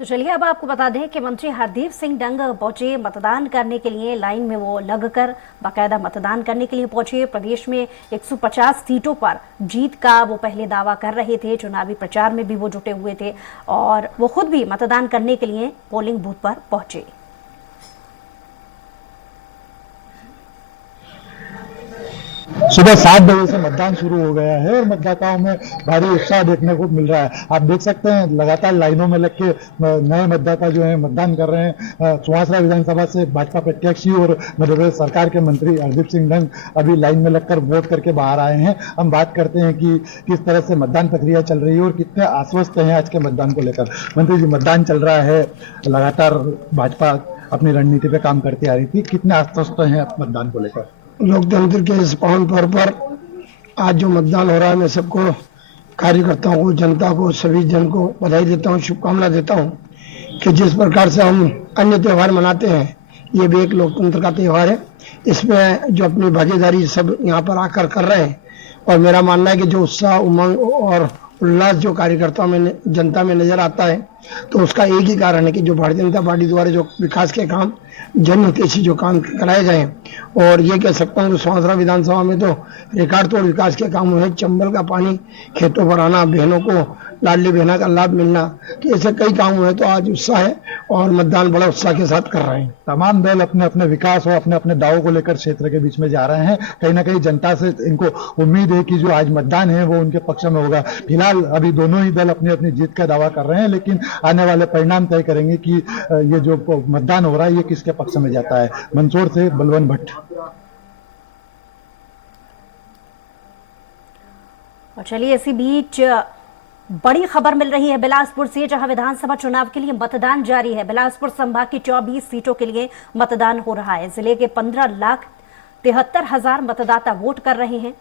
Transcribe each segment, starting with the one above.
तो चलिए अब आपको बता दें कि मंत्री हरदीप सिंह डंग पहुंचे मतदान करने के लिए। लाइन में वो लगकर बाकायदा मतदान करने के लिए पहुंचे। प्रदेश में 150 सीटों पर जीत का वो पहले दावा कर रहे थे। चुनावी प्रचार में भी वो जुटे हुए थे और वो खुद भी मतदान करने के लिए पोलिंग बूथ पर पहुंचे। सुबह 7 बजे से मतदान शुरू हो गया है और मतदाताओं में भारी उत्साह देखने को मिल रहा है। आप देख सकते हैं लगातार लाइनों में लग के नए मतदाता जो है मतदान कर रहे हैं। सुवासरा विधानसभा से भाजपा प्रत्याशी और मध्य प्रदेश सरकार के मंत्री हरदीप सिंह डंग अभी लाइन में लगकर वोट करके बाहर आए हैं। हम बात करते हैं कि किस तरह से मतदान प्रक्रिया चल रही है और कितने आश्वस्त हैं आज के मतदान को लेकर। मंत्री जी, मतदान चल रहा है, लगातार भाजपा अपनी रणनीति पे काम करती आ रही थी, कितने आश्वस्त हैं मतदान को लेकर? लोकतंत्र के इस पावन पर्व पर आज जो मतदान हो रहा है, मैं सबको, कार्यकर्ताओं को, जनता को, सभी जन को बधाई देता हूँ, शुभकामना देता हूँ कि जिस प्रकार से हम अन्य त्यौहार मनाते हैं, ये भी एक लोकतंत्र का त्यौहार है। इसमें जो अपनी भागीदारी सब यहाँ पर आकर कर रहे हैं और मेरा मानना है कि जो उत्साह, उमंग और उल्लास जो कार्यकर्ताओं में, जनता में नजर आता है, तो उसका एक ही कारण है कि जो भारतीय जनता पार्टी द्वारा जो विकास के काम, जनहितैषी जो काम कराए गए हैं, और ये कह सकता हूँ कि सुवासरा विधानसभा में तो रिकॉर्ड तोड़ विकास के काम हुए। चंबल का पानी खेतों पर आना, बहनों को लाडली बहना का लाभ मिलना, तो ऐसे कई काम हुए। तो आज उत्साह है और मतदान बड़ा उत्साह के साथ कर रहे हैं। तमाम दल अपने अपने विकास और अपने अपने दावों को लेकर क्षेत्र के बीच में जा रहे हैं। कहीं ना कहीं जनता से इनको उम्मीद है कि जो आज मतदान है वो उनके पक्ष में होगा। फिलहाल अभी दोनों ही दल अपनी अपनी जीत का दावा कर रहे हैं, लेकिन आने वाले परिणाम तय करेंगे कि ये जो मतदान हो रहा है ये किसके पक्ष में जाता है। मंदसौर से बलवंत भट्ट। और चलिए इसी बीच बड़ी खबर मिल रही है बिलासपुर से, जहां विधानसभा चुनाव के लिए मतदान जारी है। बिलासपुर संभाग की 24 सीटों के लिए मतदान हो रहा है। जिले के 15,73,000 मतदाता वोट कर रहे हैं।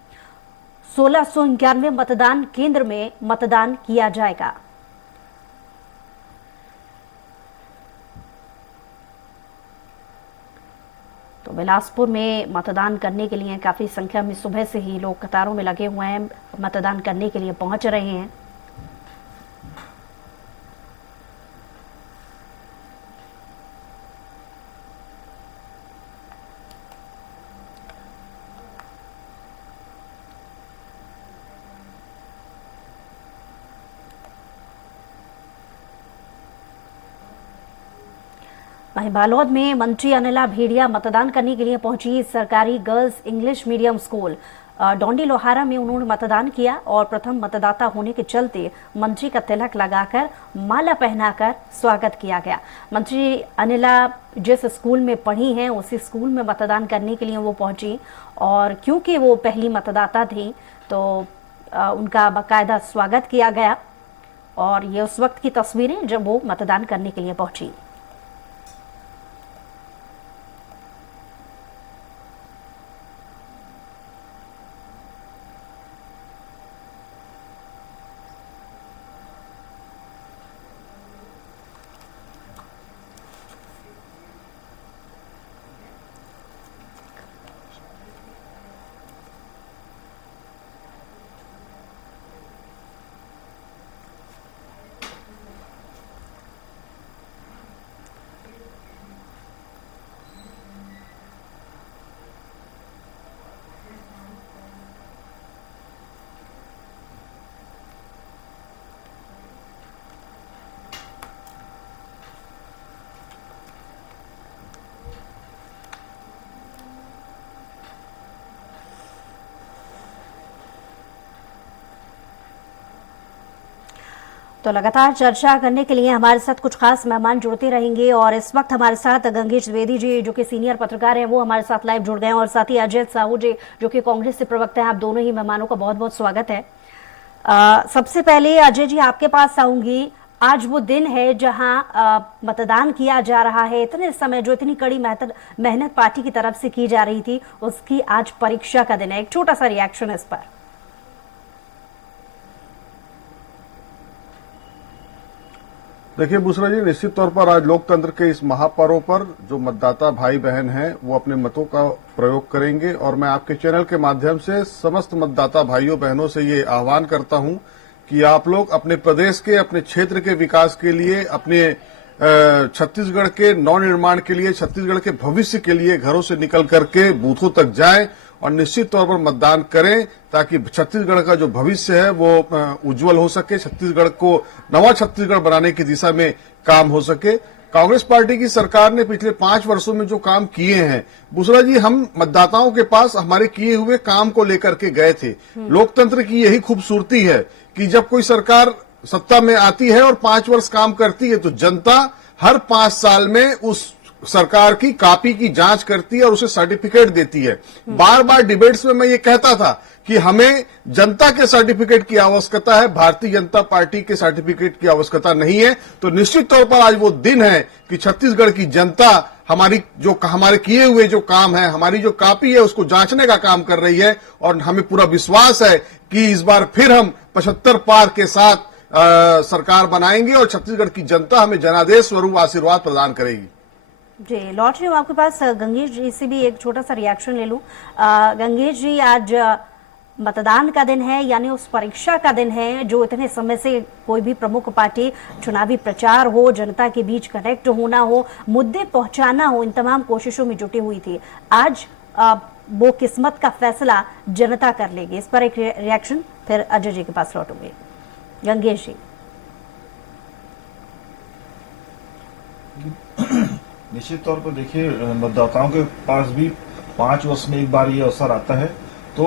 1691 मतदान केंद्र में मतदान किया जाएगा। तो बिलासपुर में मतदान करने के लिए काफी संख्या में सुबह से ही लोग कतारों में लगे हुए हैं, मतदान करने के लिए पहुंच रहे हैं। वहीं बालोद में मंत्री अनिला भेड़िया मतदान करने के लिए पहुंची। सरकारी girls English medium school Dondi Lohara में उन्होंने मतदान किया और प्रथम मतदाता होने के चलते मंत्री का तिलक लगाकर, माला पहनाकर स्वागत किया गया। मंत्री अनिला जिस स्कूल में पढ़ी हैं उसी स्कूल में मतदान करने के लिए वो पहुंची और क्योंकि वो पहली मतदाता थी तो उनका बाकायदा स्वागत किया गया। और ये उस वक्त की तस्वीरें जब वो मतदान करने के लिए पहुंची। तो लगातार चर्चा करने के लिए हमारे साथ कुछ खास मेहमान जुड़ते रहेंगे और इस वक्त हमारे साथ गंगेश द्विवेदी जी जो कि सीनियर पत्रकार हैं वो हमारे साथ लाइव जुड़ गए हैं और साथ ही अजय साहू जी जो कि कांग्रेस से प्रवक्ता हैं। आप दोनों ही मेहमानों का बहुत बहुत स्वागत है। सबसे पहले अजय जी आपके पास आऊंगी। आज वो दिन है जहां मतदान किया जा रहा है। इतने समय जो इतनी कड़ी मेहनत पार्टी की तरफ से की जा रही थी उसकी आज परीक्षा का दिन है। एक छोटा सा रिएक्शन इस पर। देखिए बुसरा जी, निश्चित तौर पर आज लोकतंत्र के इस महापर्व पर जो मतदाता भाई बहन हैं वो अपने मतों का प्रयोग करेंगे और मैं आपके चैनल के माध्यम से समस्त मतदाता भाइयों बहनों से ये आह्वान करता हूं कि आप लोग अपने प्रदेश के, अपने क्षेत्र के विकास के लिए, अपने छत्तीसगढ़ के नवनिर्माण के लिए, छत्तीसगढ़ के भविष्य के लिए घरों से निकल करके बूथों तक जाएं और निश्चित तौर पर मतदान करें, ताकि छत्तीसगढ़ का जो भविष्य है वो उज्जवल हो सके, छत्तीसगढ़ को नवा छत्तीसगढ़ बनाने की दिशा में काम हो सके। कांग्रेस पार्टी की सरकार ने पिछले 5 वर्षों में जो काम किए हैं, बुसरा जी, हम मतदाताओं के पास हमारे किए हुए काम को लेकर के गए थे। लोकतंत्र की यही खूबसूरती है कि जब कोई सरकार सत्ता में आती है और 5 वर्ष काम करती है तो जनता हर 5 साल में उस सरकार की कॉपी की जांच करती है और उसे सर्टिफिकेट देती है। बार बार डिबेट्स में मैं ये कहता था कि हमें जनता के सर्टिफिकेट की आवश्यकता है, भारतीय जनता पार्टी के सर्टिफिकेट की आवश्यकता नहीं है। तो निश्चित तौर पर आज वो दिन है कि छत्तीसगढ़ की जनता हमारे किए हुए जो काम है, हमारी जो कॉपी है, उसको जांचने का काम कर रही है और हमें पूरा विश्वास है कि इस बार फिर हम 75 पार के साथ सरकार बनाएंगे और छत्तीसगढ़ की जनता हमें जनादेश स्वरूप आशीर्वाद प्रदान करेगी। जी, लौट रही हूँ आपके पास। गंगेश जी से भी एक छोटा सा रिएक्शन ले लूं। गंगेश जी, आज मतदान का दिन है, यानी उस परीक्षा का दिन है जो इतने समय से कोई भी प्रमुख पार्टी चुनावी प्रचार हो, जनता के बीच कनेक्ट होना हो, मुद्दे पहुंचाना हो, इन तमाम कोशिशों में जुटी हुई थी। आज वो किस्मत का फैसला जनता कर लेगी। इस पर एक रिएक्शन, फिर अजय जी के पास लौटूंगी। गंगेश जी। निश्चित तौर पर देखिए, मतदाताओं के पास भी 5 वर्ष में एक बार ये अवसर आता है, तो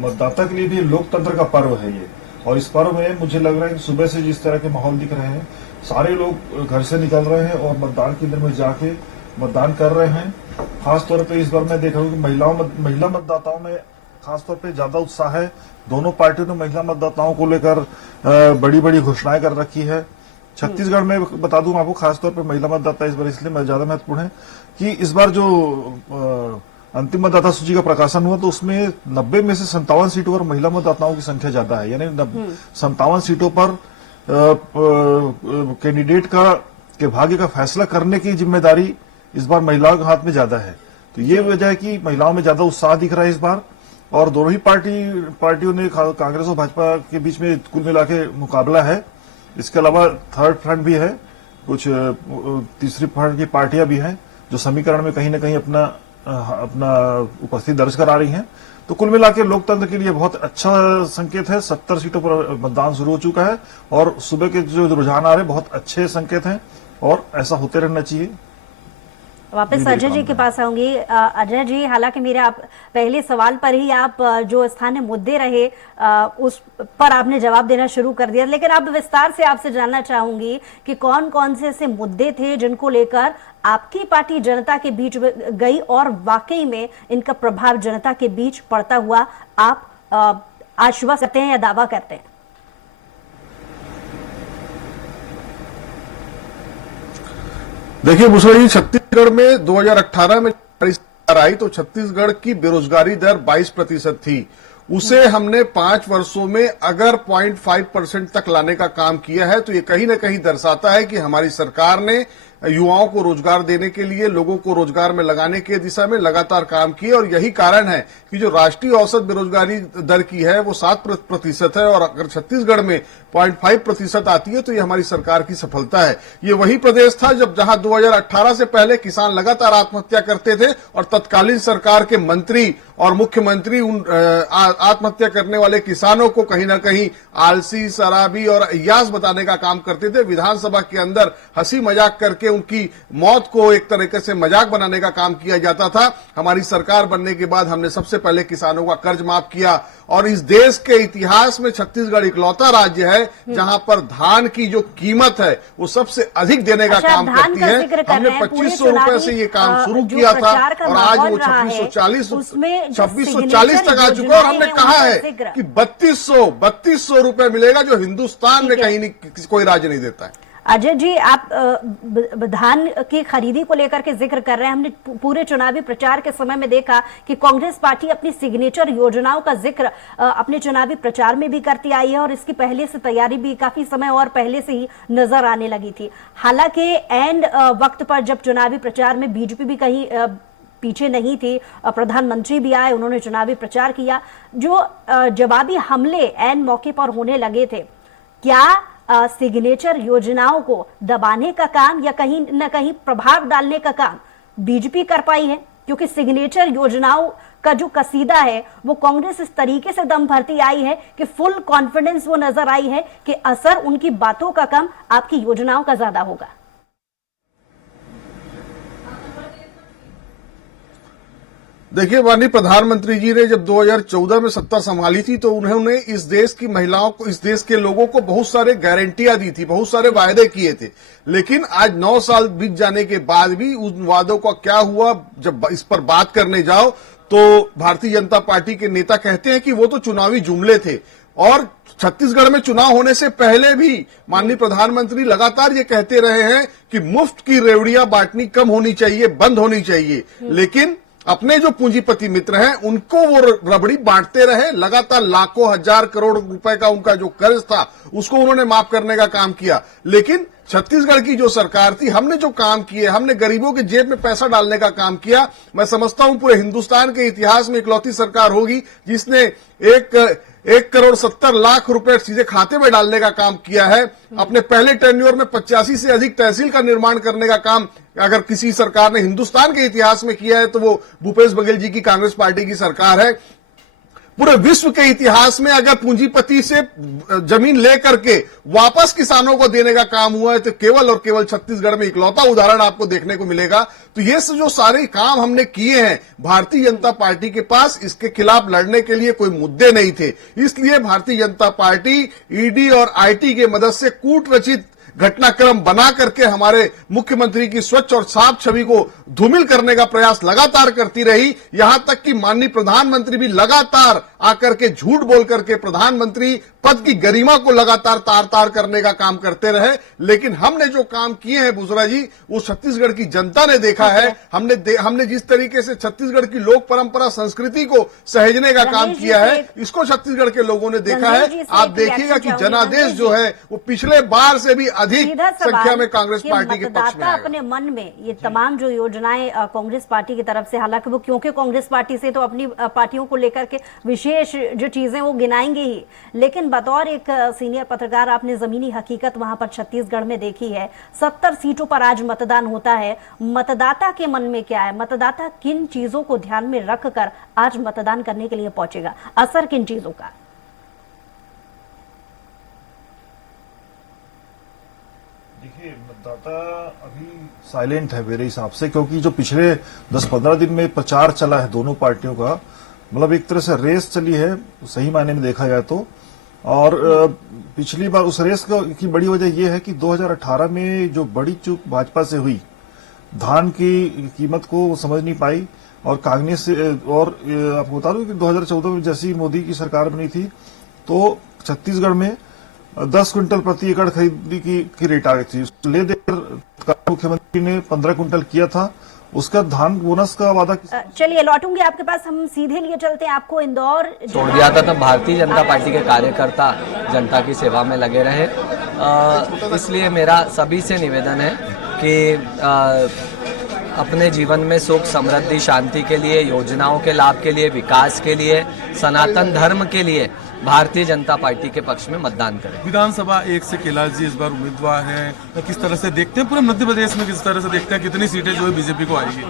मतदाता के लिए भी लोकतंत्र का पर्व है ये। और इस पर्व में मुझे लग रहा है कि सुबह से जिस तरह के माहौल दिख रहे हैं, सारे लोग घर से निकल रहे हैं और मतदान केंद्र में जाके मतदान कर रहे हैं। खासतौर पर इस बार मैं देख रहा हूँ कि महिला मतदाताओं में खासतौर पे ज्यादा उत्साह है। दोनों पार्टियों ने महिला मतदाताओं को लेकर बड़ी बड़ी घोषणाएं कर रखी है। छत्तीसगढ़ में बता दूं आपको, खासतौर पर महिला मतदाता इस बार इसलिए ज्यादा महत्वपूर्ण है कि इस बार जो अंतिम मतदाता सूची का प्रकाशन हुआ तो उसमें 90 में से 57 सीटों पर महिला मतदाताओं की संख्या ज्यादा है। यानी 57 सीटों पर कैंडिडेट के भाग्य का फैसला करने की जिम्मेदारी इस बार महिलाओं के हाथ में ज्यादा है। तो ये वजह है कि महिलाओं में ज्यादा उत्साह दिख रहा है इस बार। और दोनों ही पार्टियों ने, कांग्रेस और भाजपा के बीच में कुल मिला के मुकाबला है। इसके अलावा थर्ड फ्रंट भी है, कुछ तीसरी फ्रंट की पार्टियां भी हैं जो समीकरण में कहीं ना कहीं अपना उपस्थिति दर्ज करा रही हैं। तो कुल मिला के लोकतंत्र के लिए बहुत अच्छा संकेत है। 70 सीटों पर मतदान शुरू हो चुका है और सुबह के जो रुझान आ रहे हैं बहुत अच्छे संकेत हैं और ऐसा होते रहना चाहिए। वापस अजय जी के पास आऊंगी। अजय जी, हालांकि मेरे आप पहले सवाल पर ही आप जो स्थानीय मुद्दे रहे उस पर आपने जवाब देना शुरू कर दिया, लेकिन अब विस्तार से आपसे जानना चाहूंगी कि कौन कौन से ऐसे मुद्दे थे जिनको लेकर आपकी पार्टी जनता के बीच गई और वाकई में इनका प्रभाव जनता के बीच पड़ता हुआ आप आश्वस्त करते हैं या दावा करते हैं? देखिए बुसरा जी, छत्तीसगढ़ में 2018 में सरकार आई तो छत्तीसगढ़ की बेरोजगारी दर 22% थी। उसे हमने 5 वर्षों में अगर 0.5% तक लाने का काम किया है तो ये कहीं ना कहीं दर्शाता है कि हमारी सरकार ने युवाओं को रोजगार देने के लिए, लोगों को रोजगार में लगाने के दिशा में लगातार काम किए। और यही कारण है कि जो राष्ट्रीय औसत बेरोजगारी दर की है वो 7% है और अगर छत्तीसगढ़ में 0.5% आती है तो ये हमारी सरकार की सफलता है। ये वही प्रदेश था जहां 2018 से पहले किसान लगातार आत्महत्या करते थे और तत्कालीन सरकार के मंत्री और मुख्यमंत्री उन आत्महत्या करने वाले किसानों को कहीं ना कहीं आलसी, शराबी और अय्याश बताने का काम करते थे। विधानसभा के अंदर हंसी मजाक करके उनकी मौत को एक तरीके से मजाक बनाने का काम किया जाता था। हमारी सरकार बनने के बाद हमने सबसे पहले किसानों का कर्ज माफ किया और इस देश के इतिहास में छत्तीसगढ़ इकलौता राज्य है जहां पर धान की जो कीमत है वो सबसे अधिक देने का काम करती है। हमने 2500 रुपए से ये काम शुरू किया था और आज वो 2640 तक आ चुका है और हमने कहा है कि 3200 रुपए मिलेगा जो हिंदुस्तान में कहीं नहीं, कोई राज्य नहीं देता है। अजय जी, आप धान की खरीदी को लेकर के जिक्र कर रहे हैं। हमने पूरे चुनावी प्रचार के समय में देखा कि कांग्रेस पार्टी अपनी सिग्नेचर योजनाओं का जिक्र अपने चुनावी प्रचार में भी करती आई है और इसकी पहले से तैयारी भी काफी समय और पहले से ही नजर आने लगी थी। हालांकि एंड वक्त पर जब चुनावी प्रचार में बीजेपी भी कहीं पीछे नहीं थी, प्रधानमंत्री भी आए, उन्होंने चुनावी प्रचार किया, जो जवाबी हमले एन मौके पर होने लगे थे क्या सिग्नेचर योजनाओं को दबाने का काम या कहीं न कहीं प्रभाव डालने का काम बीजेपी कर पाई है? क्योंकि सिग्नेचर योजनाओं का जो कसीदा है वो कांग्रेस इस तरीके से दम भरती आई है कि फुल कॉन्फिडेंस वो नजर आई है कि असर उनकी बातों का कम, आपकी योजनाओं का ज्यादा होगा। देखिए, माननीय प्रधानमंत्री जी ने जब 2014 में सत्ता संभाली थी तो उन्होंने इस देश की महिलाओं को, इस देश के लोगों को बहुत सारे गारंटियां दी थी, बहुत सारे वायदे किए थे। लेकिन आज 9 साल बीत जाने के बाद भी उन वादों का क्या हुआ, जब इस पर बात करने जाओ तो भारतीय जनता पार्टी के नेता कहते हैं कि वो तो चुनावी जुमले थे। और छत्तीसगढ़ में चुनाव होने से पहले भी माननीय प्रधानमंत्री लगातार ये कहते रहे हैं कि मुफ्त की रेवड़ियां बांटनी कम होनी चाहिए, बंद होनी चाहिए। लेकिन अपने जो पूंजीपति मित्र हैं उनको वो रबड़ी बांटते रहे। लगातार लाखों हजार करोड़ रुपए का उनका जो कर्ज था उसको उन्होंने माफ करने का काम किया। लेकिन छत्तीसगढ़ की जो सरकार थी, हमने जो काम किए, हमने गरीबों के जेब में पैसा डालने का काम किया। मैं समझता हूं पूरे हिंदुस्तान के इतिहास में इकलौती सरकार होगी जिसने 1,70,00,000 रुपए सीधे खाते में डालने का काम किया है। अपने पहले टेन्योर में 85 से अधिक तहसील का निर्माण करने का काम अगर किसी सरकार ने हिंदुस्तान के इतिहास में किया है तो वो भूपेश बघेल जी की कांग्रेस पार्टी की सरकार है। पूरे विश्व के इतिहास में अगर पूंजीपति से जमीन लेकर के वापस किसानों को देने का काम हुआ है तो केवल और केवल छत्तीसगढ़ में इकलौता उदाहरण आपको देखने को मिलेगा। तो ये जो सारे काम हमने किए हैं, भारतीय जनता पार्टी के पास इसके खिलाफ लड़ने के लिए कोई मुद्दे नहीं थे। इसलिए भारतीय जनता पार्टी ईडी और आईटी की मदद से कूट रचित घटनाक्रम बना करके हमारे मुख्यमंत्री की स्वच्छ और साफ छवि को धूमिल करने का प्रयास लगातार करती रही। यहां तक कि माननीय प्रधानमंत्री भी लगातार आकर के झूठ बोल करके प्रधानमंत्री पद की गरिमा को लगातार तार तार करने का काम करते रहे। लेकिन हमने जो काम किए हैं बुजरा जी, वो छत्तीसगढ़ की जनता ने देखा है। हमने जिस तरीके से छत्तीसगढ़ की लोक परंपरा संस्कृति को सहेजने का काम किया है, इसको छत्तीसगढ़ के लोगों ने देखा है। आप देखिएगा कि जनादेश जो है वो पिछले बार से भी अधिक संख्या में कांग्रेस पार्टी के पक्ष में आएगा। अपने मन में ये तमाम जो योजनाएं कांग्रेस पार्टी की तरफ से, हालांकि वो क्योंकि कांग्रेस पार्टी से तो अपनी पार्टियों को लेकर के विशेष जो चीजें वो गिनाएंगे ही, लेकिन बतौर एक सीनियर पत्रकार आपने जमीनी हकीकत वहां पर छत्तीसगढ़ में देखी है। 70 सीटों पर आज मतदान होता है। मतदाता के मन में क्या है, मतदाता किन चीजों को ध्यान में रखकर आज मतदान करने के लिए पहुंचेगा, असर किन चीजों का? देखिए, मतदाता अभी साइलेंट है मेरे हिसाब से, क्योंकि जो पिछले 10-15 दिन में प्रचार चला है दोनों पार्टियों का, मतलब एक तरह से रेस चली है सही मायने में देखा जाए तो। और पिछली बार उस रेस की बड़ी वजह यह है कि 2018 में जो बड़ी चूक भाजपा से हुई, धान की कीमत को समझ नहीं पाई और कांग्रेस और आपको बता दूं कि 2014 में जैसी मोदी की सरकार बनी थी तो छत्तीसगढ़ में 10 क्विंटल प्रति एकड़ खरीदी की रेट आ गई थी। ले देकर मुख्यमंत्री ने 15 क्विंटल किया था, उसका धान बोनस का वादा। चलिए लौटूंगी आपके पास, हम सीधे लिए चलते हैं आपको इंदौर। छोड़ दिया था, तब भारतीय जनता पार्टी के कार्यकर्ता जनता की सेवा में लगे रहे। इसलिए मेरा सभी से निवेदन है कि अपने जीवन में सुख समृद्धि शांति के लिए, योजनाओं के लाभ के लिए, विकास के लिए, सनातन धर्म के लिए भारतीय जनता पार्टी के पक्ष में मतदान करें। विधानसभा 1 से कैलाश जी इस बार उम्मीदवार हैं, तो किस तरह से देखते हैं पूरे मध्य प्रदेश में, किस तरह से देखते हैं कितनी सीटें जो है बीजेपी को आएगी?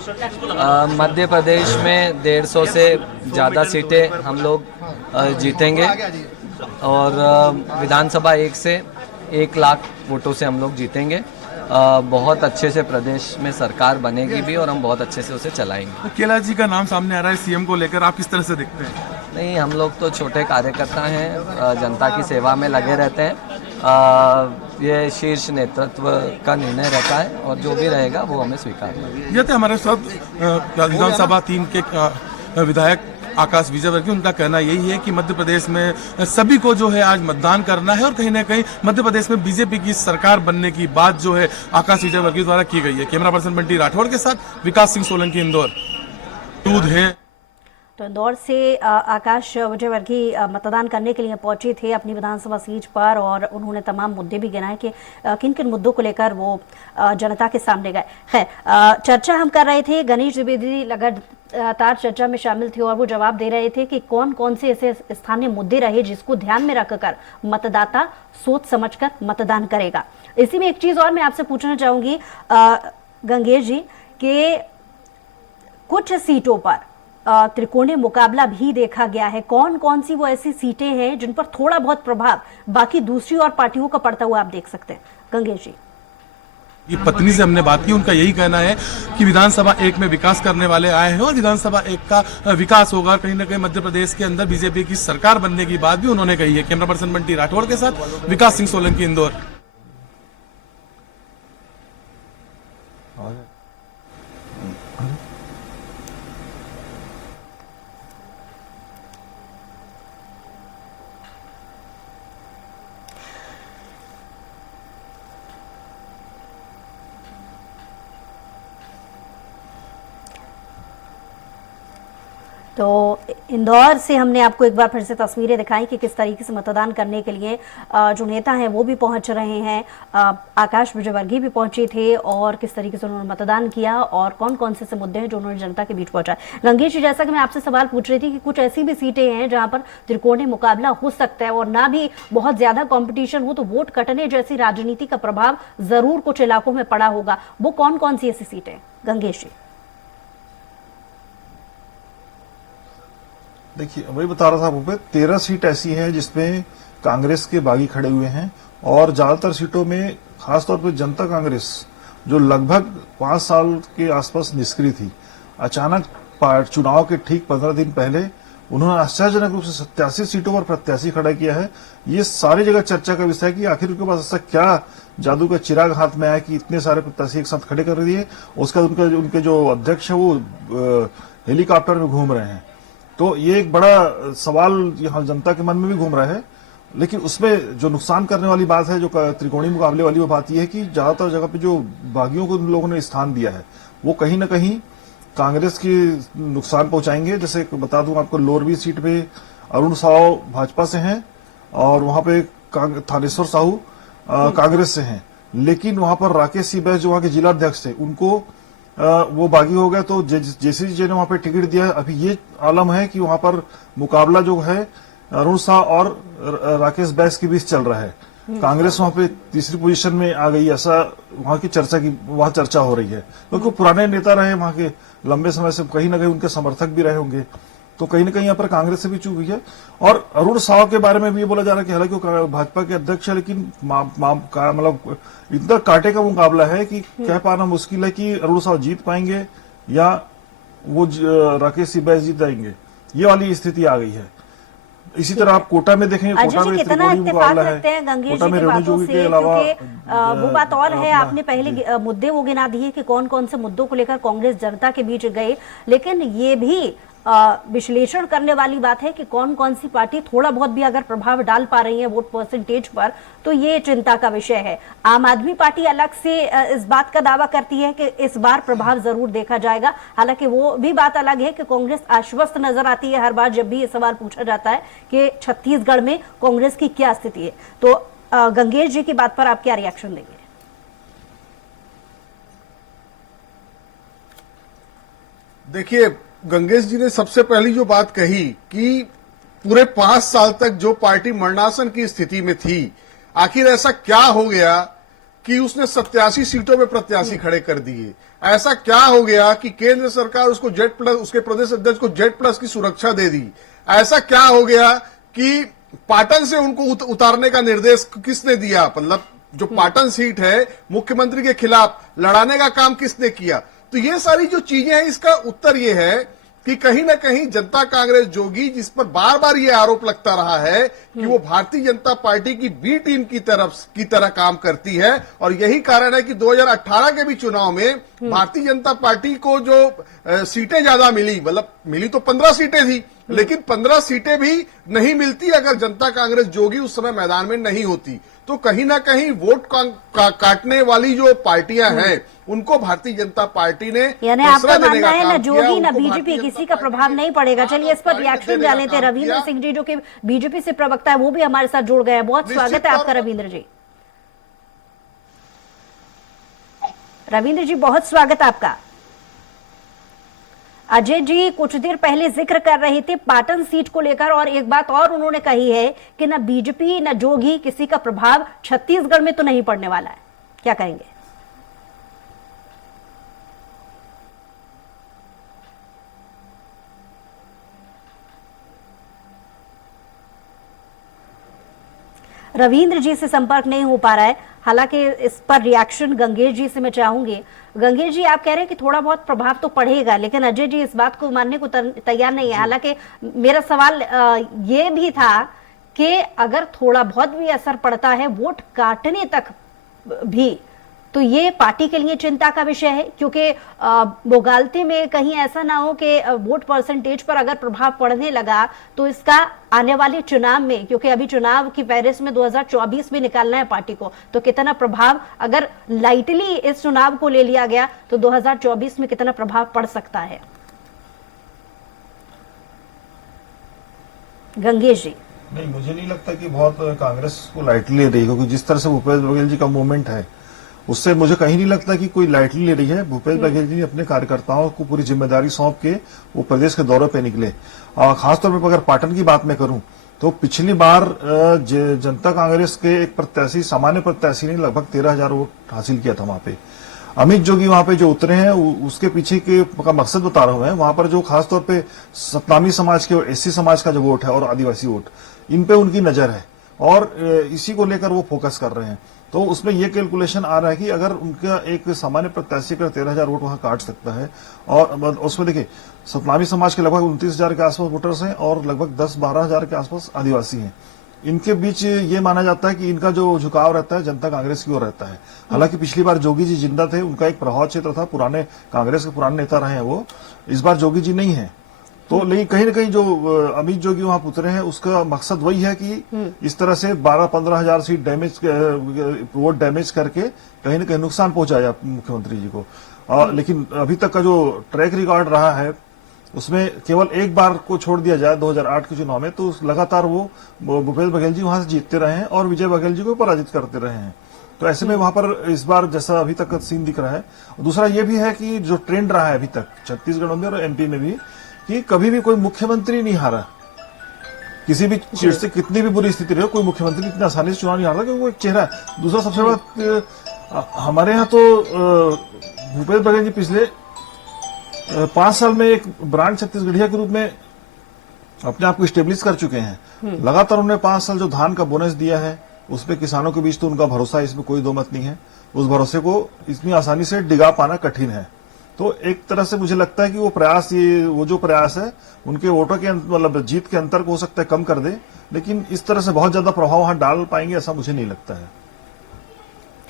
मध्य प्रदेश में 150 से ज़्यादा सीटें हम लोग जीतेंगे और विधानसभा 1 से 1 लाख वोटों से हम लोग जीतेंगे। बहुत अच्छे से प्रदेश में सरकार बनेगी भी और हम बहुत अच्छे से उसे चलाएंगे। तो कैलाश जी का नाम सामने आ रहा है सीएम को लेकर, आप किस तरह से देखते हैं? नहीं, हम लोग तो छोटे कार्यकर्ता हैं, जनता की सेवा में लगे रहते हैं। ये शीर्ष नेतृत्व का निर्णय रहता है और जो भी रहेगा वो हमें स्वीकार है। ये थे हमारे साथ विधानसभा 3 के विधायक आकाश विजयवर्गीय। उनका कहना यही है कि मध्य प्रदेश में सभी को जो है आज मतदान करना है और कहीं ना कहीं मध्य प्रदेश में बीजेपी की सरकार बनने की बात जो है आकाश विजयवर्गीय द्वारा की गई है। कैमरा पर्सन बंटी राठौड़ के साथ विकास सिंह सोलंकी, इंदौर। दूध है। तो इंदौर से आकाश विजयवर्गीय मतदान करने के लिए पहुंचे थे अपनी विधानसभा सीट पर और उन्होंने तमाम मुद्दे भी गिनाए कि किन किन मुद्दों को लेकर वो जनता के सामने गए। खैर, चर्चा हम कर रहे थे, गणेश द्विवेदी लगातार चर्चा में शामिल थे और वो जवाब दे रहे थे कि कौन कौन से ऐसे स्थानीय मुद्दे रहे जिसको ध्यान में रखकर मतदाता सोच समझकर मतदान करेगा। इसी में एक चीज और मैं आपसे पूछना चाहूंगी गंगेश जी कि कुछ सीटों पर त्रिकोणीय मुकाबला भी देखा गया है। कौन कौन सी वो ऐसी सीटें हैं जिन पर थोड़ा बहुत प्रभाव बाकी दूसरी और पार्टियों का पड़ता हुआ आप देख सकते हैं? गंगेश जी, ये पत्नी से हमने बात की, उनका यही कहना है कि विधानसभा 1 में विकास करने वाले आए हैं और विधानसभा 1 का विकास होगा। कहीं ना कहीं मध्य प्रदेश के अंदर बीजेपी की सरकार बनने की बात भी उन्होंने कही है। कैमरा पर्सन बंटी राठौड़ के साथ विकास सिंह सोलंकी, इंदौर। तो इंदौर से हमने आपको एक बार फिर से तस्वीरें दिखाई कि किस तरीके से मतदान करने के लिए जो नेता हैं वो भी पहुंच रहे हैं। आकाश विजयवर्गीय भी पहुंचे थे और किस तरीके से उन्होंने मतदान किया और कौन कौन से मुद्दे हैं जो उन्होंने जनता के बीच पहुंचाए। गंगेश जी, जैसा कि मैं आपसे सवाल पूछ रही थी कि कुछ ऐसी भी सीटें हैं जहां पर त्रिकोणीय मुकाबला हो सकता है और ना भी बहुत ज्यादा कॉम्पिटिशन हो तो वोट कटने जैसी राजनीति का प्रभाव जरूर कुछ इलाकों में पड़ा होगा, वो कौन कौन सी ऐसी सीटें? गंगेश जी, देखिए, वही बता रहा था आपको पे 13 सीट ऐसी है जिसमें कांग्रेस के बागी खड़े हुए हैं और ज्यादातर सीटों में खासतौर पर जनता कांग्रेस जो लगभग 5 साल के आसपास निष्क्रिय थी, अचानक चुनाव के ठीक 15 दिन पहले उन्होंने आश्चर्यजनक रूप से 87 सीटों पर प्रत्याशी खड़ा किया है। ये सारी जगह चर्चा का विषय है कि आखिर उनके पास ऐसा क्या जादू का चिराग हाथ में आया कि इतने सारे प्रत्याशी एक साथ खड़े कर दिए। उसका उनके जो अध्यक्ष है वो हेलीकॉप्टर में घूम रहे हैं। तो ये एक बड़ा सवाल यहाँ जनता के मन में भी घूम रहा है। लेकिन उसमें जो नुकसान करने वाली बात है, जो त्रिकोणीय मुकाबले वाली वो बात यह है कि ज्यादातर जगह पे जो बागियों को लोगों ने स्थान दिया है वो कहीं ना कहीं कांग्रेस की नुकसान पहुंचाएंगे। जैसे बता दूं आपको, लोरवी सीट पे अरुण साव भाजपा से हैं और वहां पे थानेश्वर साहू कांग्रेस से हैं, लेकिन वहां पर राकेश सी बैस जो वहां के जिला अध्यक्ष थे उनको वो बागी हो गए। तो जैसे जी ने वहां पे टिकट दिया, अभी ये आलम है कि वहां पर मुकाबला जो है अरुण शाह और राकेश बैस के बीच चल रहा है। कांग्रेस वहां पे तीसरी पोजीशन में आ गई, ऐसा वहां की चर्चा हो रही है, क्योंकि पुराने नेता रहे वहां के लंबे समय से, कहीं ना कहीं उनके समर्थक भी रहे होंगे। तो कहीं ना कहीं यहाँ पर कांग्रेस से भी चूक गई है। और अरुण साव के बारे में भी ये बोला जा रहा है कि हालांकि वो भाजपा के अध्यक्ष है, लेकिन मतलब इतना कांटे का मुकाबला है कि कह पाना मुश्किल है कि अरुण साव जीत पाएंगे या वो राकेश सी बैस जीत जाएंगे। ये वाली स्थिति आ गई है। इसी तरह आप कोटा में देखेंगे, कोटा में त्रिकोणीय मुकाबला है। कोटा में रेणु जोगी के अलावा वो बात और है, आपने पहले मुद्दे वो गिना दिए कि कौन कौन से मुद्दों को लेकर कांग्रेस जनता के बीच गए, लेकिन ये भी विश्लेषण करने वाली बात है कि कौन कौन सी पार्टी थोड़ा बहुत भी अगर प्रभाव डाल पा रही है वोट परसेंटेज पर, तो ये चिंता का विषय है। आम आदमी पार्टी अलग से इस बात का दावा करती है कि इस बार प्रभाव जरूर देखा जाएगा। हालांकि वो भी बात अलग है कि कांग्रेस आश्वस्त नजर आती है हर बार जब भी ये सवाल पूछा जाता है कि छत्तीसगढ़ में कांग्रेस की क्या स्थिति है। तो गंगेश जी की बात पर आप क्या रिएक्शन देंगे? देखिए, गंगेश जी ने सबसे पहली जो बात कही कि पूरे 5 साल तक जो पार्टी मरणासन की स्थिति में थी, आखिर ऐसा क्या हो गया कि उसने 87 सीटों में प्रत्याशी खड़े कर दिए। ऐसा क्या हो गया कि केंद्र सरकार उसको जेड प्लस, उसके प्रदेश अध्यक्ष को जेड प्लस की सुरक्षा दे दी। ऐसा क्या हो गया कि पाटन से उनको उतारने का निर्देश किसने दिया? मतलब जो पाटन सीट है, मुख्यमंत्री के खिलाफ लड़ाने का काम किसने किया? तो ये सारी जो चीजें हैं, इसका उत्तर ये है कि कहीं ना कहीं जनता कांग्रेस जोगी, जिस पर बार बार ये आरोप लगता रहा है कि वो भारतीय जनता पार्टी की बी टीम की तरह काम करती है, और यही कारण है कि 2018 के भी चुनाव में भारतीय जनता पार्टी को जो सीटें ज्यादा मिली, मतलब मिली तो 15 सीटें थी, लेकिन 15 सीटें भी नहीं मिलती अगर जनता कांग्रेस जोगी उस समय मैदान में नहीं होती। तो कहीं ना कहीं वोट काटने वाली जो पार्टियां हैं उनको भारतीय जनता पार्टी ने यानी दूसरा आपका देने मानना का है काम न किया, जोगी न उनको बीजेपी भारतीय किसी जनता का पार्टी प्रभाव नहीं पड़ेगा। चलिए इस पर ने रिएक्शन देने का डाले थे काम रविंद्र किया। सिंह जी जो कि बीजेपी से प्रवक्ता है, वो भी हमारे साथ जुड़ गए हैं। बहुत निश्चित स्वागत है आपका तौर पर- रविंद्र जी। रविंद्र जी बहुत स्वागत है आपका। अजय जी कुछ देर पहले जिक्र कर रहे थे पाटन सीट को लेकर, और एक बात और उन्होंने कही है कि न बीजेपी न जोगी किसी का प्रभाव छत्तीसगढ़ में तो नहीं पड़ने वाला है। क्या कहेंगे? रविंद्र जी से संपर्क नहीं हो पा रहा है, हालांकि इस पर रिएक्शन गंगेश जी से मैं चाहूंगी। गंगेश जी आप कह रहे हैं कि थोड़ा बहुत प्रभाव तो पड़ेगा, लेकिन अजय जी इस बात को मानने को तैयार नहीं है। हालांकि मेरा सवाल ये भी था कि अगर थोड़ा बहुत भी असर पड़ता है वोट काटने तक भी, तो ये पार्टी के लिए चिंता का विषय है, क्योंकि बोगालते में कहीं ऐसा ना हो कि वोट परसेंटेज पर अगर प्रभाव पड़ने लगा तो इसका आने वाले चुनाव में, क्योंकि अभी चुनाव की फहरिस्त में 2024 में निकालना है पार्टी को, तो कितना प्रभाव अगर लाइटली इस चुनाव को ले लिया गया तो 2024 में कितना प्रभाव पड़ सकता है? गंगेश जी। नहीं, मुझे नहीं लगता कि बहुत कांग्रेस को लाइटली ले रही है, क्योंकि जिस तरह से भूपेश बघेल जी का मूवमेंट है उससे मुझे कहीं नहीं लगता कि कोई लाइटली ले रही है। भूपेश बघेल जी ने अपने कार्यकर्ताओं को पूरी जिम्मेदारी सौंप के वो प्रदेश के दौरे पे निकले। खासतौर पर अगर पाटन की बात मैं करूं तो पिछली बार जनता कांग्रेस के एक प्रत्याशी, सामान्य प्रत्याशी ने लगभग 13,000 वोट हासिल किया था वहां पे। अमित जोगी वहां पे जो उतरे हैं उसके पीछे का मकसद बता रहा हूं मैं। वहां पर जो खासतौर पे सतनामी समाज के और एससी समाज का जो वोट है और आदिवासी वोट, इन पे उनकी नजर है और इसी को लेकर वो फोकस कर रहे हैं। तो उसमें ये कैलकुलेशन आ रहा है कि अगर उनका एक सामान्य प्रत्याशी का 13,000 वोट वहां काट सकता है, और उसमें देखिए सतनामी समाज के लगभग 29,000 के आसपास वोटर्स हैं और लगभग 10-12,000 के आसपास आदिवासी हैं। इनके बीच ये माना जाता है कि इनका जो झुकाव रहता है जनता कांग्रेस की ओर रहता है। हालांकि पिछली बार जोगी जी जिंदा थे, उनका एक प्रभाव क्षेत्र था, पुराने कांग्रेस के पुराने नेता रहे हैं वो। इस बार जोगी जी नहीं है, तो लेकिन कहीं ना कहीं जो अमित जोगी वहां उतरे हैं उसका मकसद वही है कि इस तरह से 12-15 हजार सीट वोट डैमेज करके कहीं ना कहीं नुकसान पहुंचाया मुख्यमंत्री जी को। लेकिन अभी तक का जो ट्रैक रिकॉर्ड रहा है उसमें केवल एक बार को छोड़ दिया जाए 2008 के चुनाव में, तो लगातार वो भूपेश बघेल जी वहां से जीतते रहे हैं और विजय बघेल जी को पराजित करते रहे हैं। तो ऐसे में वहां पर इस बार जैसा अभी तक का सीन दिख रहा है। दूसरा ये भी है कि जो ट्रेंड रहा है अभी तक छत्तीसगढ़ में और एमपी में भी, कि कभी भी कोई मुख्यमंत्री नहीं हारा किसी भी चीज से, कितनी भी बुरी स्थिति रही हो, कोई मुख्यमंत्री इतना आसानी से चुनाव नहीं हारता क्योंकि वो एक चेहरा है। दूसरा सबसे बड़ा हमारे यहाँ तो भूपेश बघेल जी पिछले 5 साल में एक ब्रांड छत्तीसगढ़िया के रूप में अपने आप को स्टेब्लिश कर चुके हैं। लगातार उन्होंने 5 साल जो धान का बोनस दिया है उस पर किसानों के बीच तो उनका भरोसा है, इसमें कोई दो मत नहीं है। उस भरोसे को इतनी आसानी से डिगा पाना कठिन है। तो एक तरह से मुझे लगता है कि वो जो प्रयास है उनके वोटों के मतलब जीत के अंतर को हो सकता है कम कर दे, लेकिन इस तरह से बहुत ज्यादा प्रभाव वहां डाल पाएंगे ऐसा मुझे नहीं लगता है।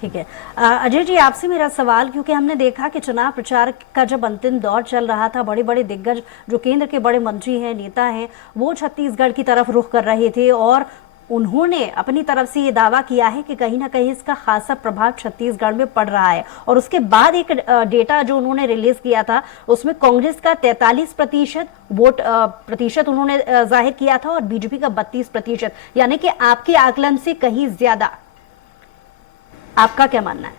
ठीक है अजय जी, आपसे मेरा सवाल, क्योंकि हमने देखा कि चुनाव प्रचार का जब अंतिम दौर चल रहा था, बड़े बड़े दिग्गज जो केंद्र के बड़े मंत्री हैं, नेता हैं, वो छत्तीसगढ़ की तरफ रुख कर रहे थे और उन्होंने अपनी तरफ से ये दावा किया है कि कहीं ना कहीं इसका खासा प्रभाव छत्तीसगढ़ में पड़ रहा है। और उसके बाद एक डेटा जो उन्होंने रिलीज किया था उसमें कांग्रेस का 43% वोट प्रतिशत उन्होंने जाहिर किया था और बीजेपी का 32%, यानी कि आपके आकलन से कहीं ज्यादा। आपका क्या मानना है?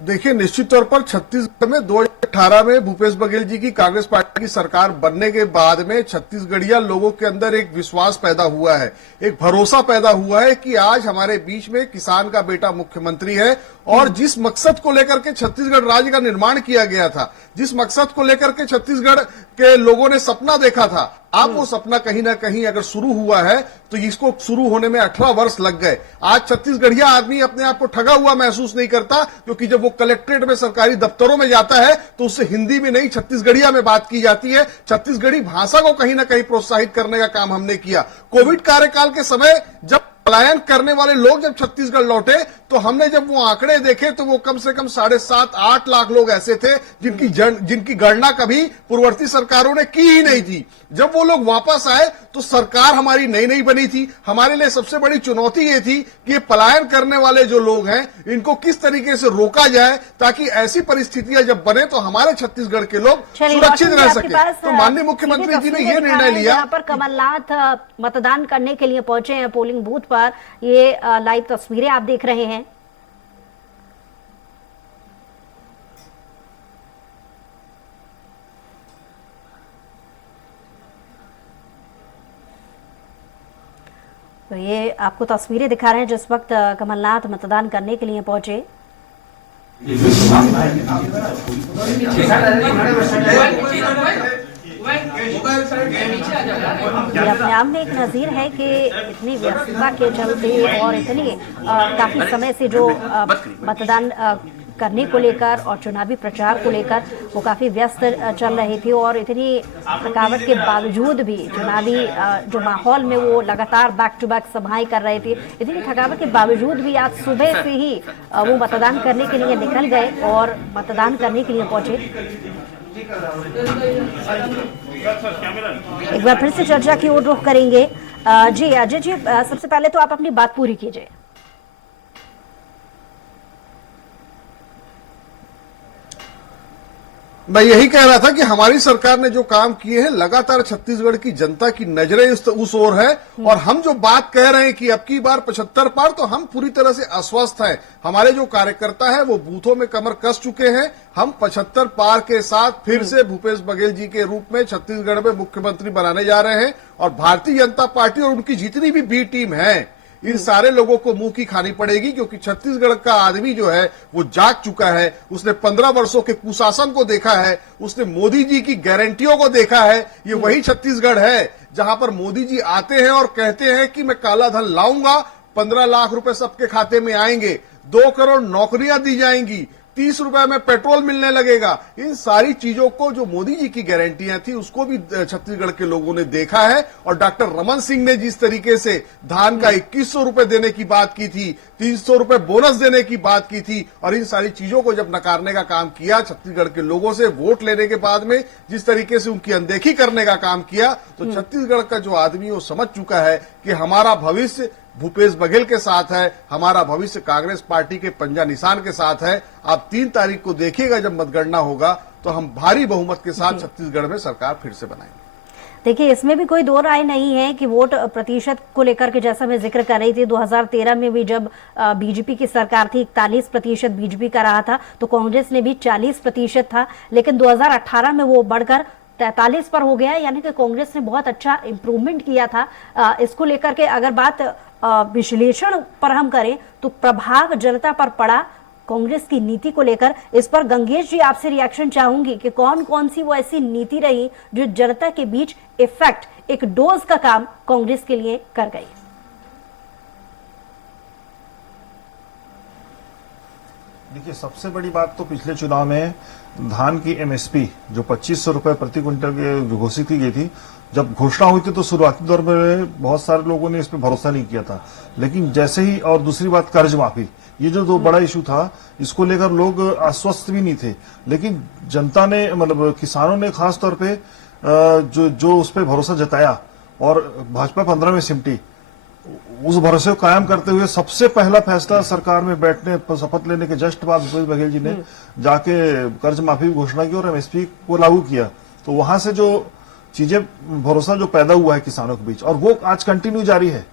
देखिए, निश्चित तौर पर छत्तीसगढ़ में 2018 में भूपेश बघेल जी की कांग्रेस पार्टी की सरकार बनने के बाद में छत्तीसगढ़िया लोगों के अंदर एक विश्वास पैदा हुआ है, एक भरोसा पैदा हुआ है कि आज हमारे बीच में किसान का बेटा मुख्यमंत्री है। और जिस मकसद को लेकर के छत्तीसगढ़ राज्य का निर्माण किया गया था, जिस मकसद को लेकर के छत्तीसगढ़ के लोगों ने सपना देखा था, अब वो सपना कहीं ना कहीं अगर शुरू हुआ है तो इसको शुरू होने में 18 वर्ष लग गए। आज छत्तीसगढ़िया आदमी अपने आप को ठगा हुआ महसूस नहीं करता, क्योंकि जब वो कलेक्ट्रेट में सरकारी दफ्तरों में जाता है तो उससे हिंदी में नहीं छत्तीसगढ़िया में बात की जाती है। छत्तीसगढ़ी भाषा को कहीं ना कहीं प्रोत्साहित करने का काम हमने किया। कोविड कार्यकाल के समय जब पलायन करने वाले लोग जब छत्तीसगढ़ लौटे तो हमने जब वो आंकड़े देखे तो वो कम से कम 7.5-8 लाख लोग ऐसे थे जिनकी गणना कभी पूर्ववर्ती सरकारों ने की ही नहीं थी। जब वो लोग वापस आए तो सरकार हमारी नई नई बनी थी। हमारे लिए सबसे बड़ी चुनौती ये थी कि ये पलायन करने वाले जो लोग हैं इनको किस तरीके से रोका जाए ताकि ऐसी परिस्थितियां जब बने तो हमारे छत्तीसगढ़ के लोग सुरक्षित रह सके। तो माननीय मुख्यमंत्री जी ने ये निर्णय लिया। यहाँ पर कमलनाथ मतदान करने के लिए पहुंचे हैं पोलिंग बूथ पर। ये लाइव तस्वीरें आप देख रहे हैं। तो ये आपको तस्वीरें दिखा रहे हैं जिस वक्त कमलनाथ मतदान करने के लिए पहुंचे। ये अपने आप में एक नजीर है कि इतनी व्यस्तता के चलते और इतनी काफी समय से जो मतदान करने को लेकर और चुनावी प्रचार को लेकर वो काफी व्यस्त चल रही थी और इतनी थकावट के बावजूद भी चुनावी जो माहौल में वो लगातार बैक टू बैक सभाएं कर रहे थे, इतनी थकावट के बावजूद भी आज सुबह से ही वो मतदान करने के लिए निकल गए और मतदान करने के लिए पहुंचे। एक बार फिर से चर्चा की ओर रुख करेंगे। जी अजय जी, सबसे पहले तो आप अपनी बात पूरी कीजिए। मैं यही कह रहा था कि हमारी सरकार ने जो काम किए हैं लगातार छत्तीसगढ़ की जनता की नजरें उस ओर है और हम जो बात कह रहे हैं कि अब की बार 75 पार, तो हम पूरी तरह से आश्वस्त हैं। हमारे जो कार्यकर्ता है वो बूथों में कमर कस चुके हैं। हम 75 पार के साथ फिर से भूपेश बघेल जी के रूप में छत्तीसगढ़ में मुख्यमंत्री बनाने जा रहे हैं और भारतीय जनता पार्टी और उनकी जितनी भी बी टीम है इन सारे लोगों को मुंह की खानी पड़ेगी, क्योंकि छत्तीसगढ़ का आदमी जो है वो जाग चुका है। उसने 15 वर्षों के कुशासन को देखा है, उसने मोदी जी की गारंटियों को देखा है। ये वही छत्तीसगढ़ है जहां पर मोदी जी आते हैं और कहते हैं कि मैं काला धन लाऊंगा, 15 लाख रुपए सबके खाते में आएंगे, 2 करोड़ नौकरियां दी जाएंगी, 30 रुपए में पेट्रोल मिलने लगेगा। इन सारी चीजों को जो मोदी जी की गारंटियां थी उसको भी छत्तीसगढ़ के लोगों ने देखा है। और डॉक्टर रमन सिंह ने जिस तरीके से धान का 2100 रुपए देने की बात की थी, 300 रुपए बोनस देने की बात की थी और इन सारी चीजों को जब नकारने का काम किया छत्तीसगढ़ के लोगों से वोट लेने के बाद में, जिस तरीके से उनकी अनदेखी करने का काम किया, तो छत्तीसगढ़ का जो आदमी वो समझ चुका है कि हमारा भविष्य भूपेश बघेल के साथ है, हमारा भविष्य कांग्रेस पार्टी के पंजा निशान के साथ है। आप 3 तारीख को देखिएगा जब मतगणना होगा तो हम भारी बहुमत के साथ छत्तीसगढ़ में सरकार फिर से बनाएंगे। देखिए, इसमें भी कोई दो राय नहीं है कि वोट प्रतिशत को लेकर के जैसा मैं जिक्र कर रही थी, 2013 में भी जब बीजेपी की सरकार थी 41% बीजेपी का रहा था, तो कांग्रेस ने भी 40% था, लेकिन 2018 में वो बढ़कर 43 पर हो गया। यानी कि कांग्रेस ने बहुत अच्छा इंप्रूवमेंट किया था। इसको लेकर के अगर बात विश्लेषण पर हम करें तो प्रभाव जनता पर पड़ा कांग्रेस की नीति को लेकर। इस पर गंगेश जी आपसे रिएक्शन चाहूंगी कि कौन कौन सी वो ऐसी नीति रही जो जनता के बीच इफेक्ट, एक डोज का काम कांग्रेस के लिए कर गई। देखिए, सबसे बड़ी बात तो पिछले चुनाव में धान की एमएसपी जो 2500 रुपए प्रति क्विंटल के घोषित की गई थी, जब घोषणा हुई थी तो शुरुआती दौर में बहुत सारे लोगों ने इस पर भरोसा नहीं किया था। लेकिन जैसे ही, और दूसरी बात कर्ज माफी, ये जो दो बड़ा इशू था, इसको लेकर लोग आश्वस्त भी नहीं थे। लेकिन जनता ने, मतलब किसानों ने खास तौर पे जो उस पर भरोसा जताया और भाजपा 15 में सिमटी, उस भरोसे को कायम करते हुए सबसे पहला फैसला सरकार में बैठने, शपथ लेने के जस्ट बाद भूपेश बघेल जी ने जाके कर्ज माफी की घोषणा की और एमएसपी को लागू किया। तो वहां से जो चीजें, भरोसा जो पैदा हुआ है किसानों के बीच, और वो आज कंटिन्यू जारी है।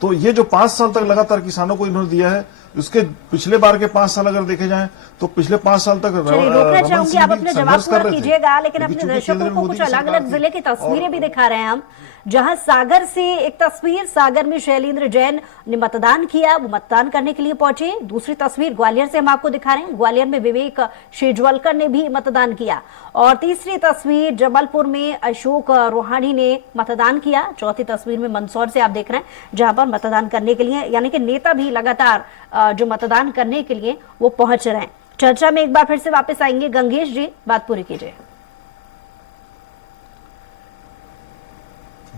तो ये जो 5 साल तक लगातार किसानों को इन्होंने दिया है, उसके पिछले बार के 5 साल अगर देखे जाएं तो पिछले 5 साल तक रोकना चाहूंगी, आप अपने जवाब पूरा कीजिएगा, लेकिन अपने दर्शकों को कुछ अलग अलग जिले की तस्वीरें भी दिखा रहे हैं हम, जहां सागर से एक तस्वीर, सागर में शैलेंद्र जैन ने मतदान किया, वो मतदान करने के लिए पहुंचे। दूसरी तस्वीर ग्वालियर से हम आपको दिखा रहे हैं, ग्वालियर में विवेक शेजवलकर ने भी मतदान किया। और तीसरी तस्वीर जबलपुर में अशोक रोहाणी ने मतदान किया। चौथी तस्वीर में मंदसौर से आप देख रहे हैं, जहां पर मतदान करने के लिए, यानी कि नेता भी लगातार जो मतदान करने के लिए वो पहुंच रहे हैं। चर्चा में एक बार फिर से वापस आएंगे। गंगेश जी, बात पूरी कीजिए।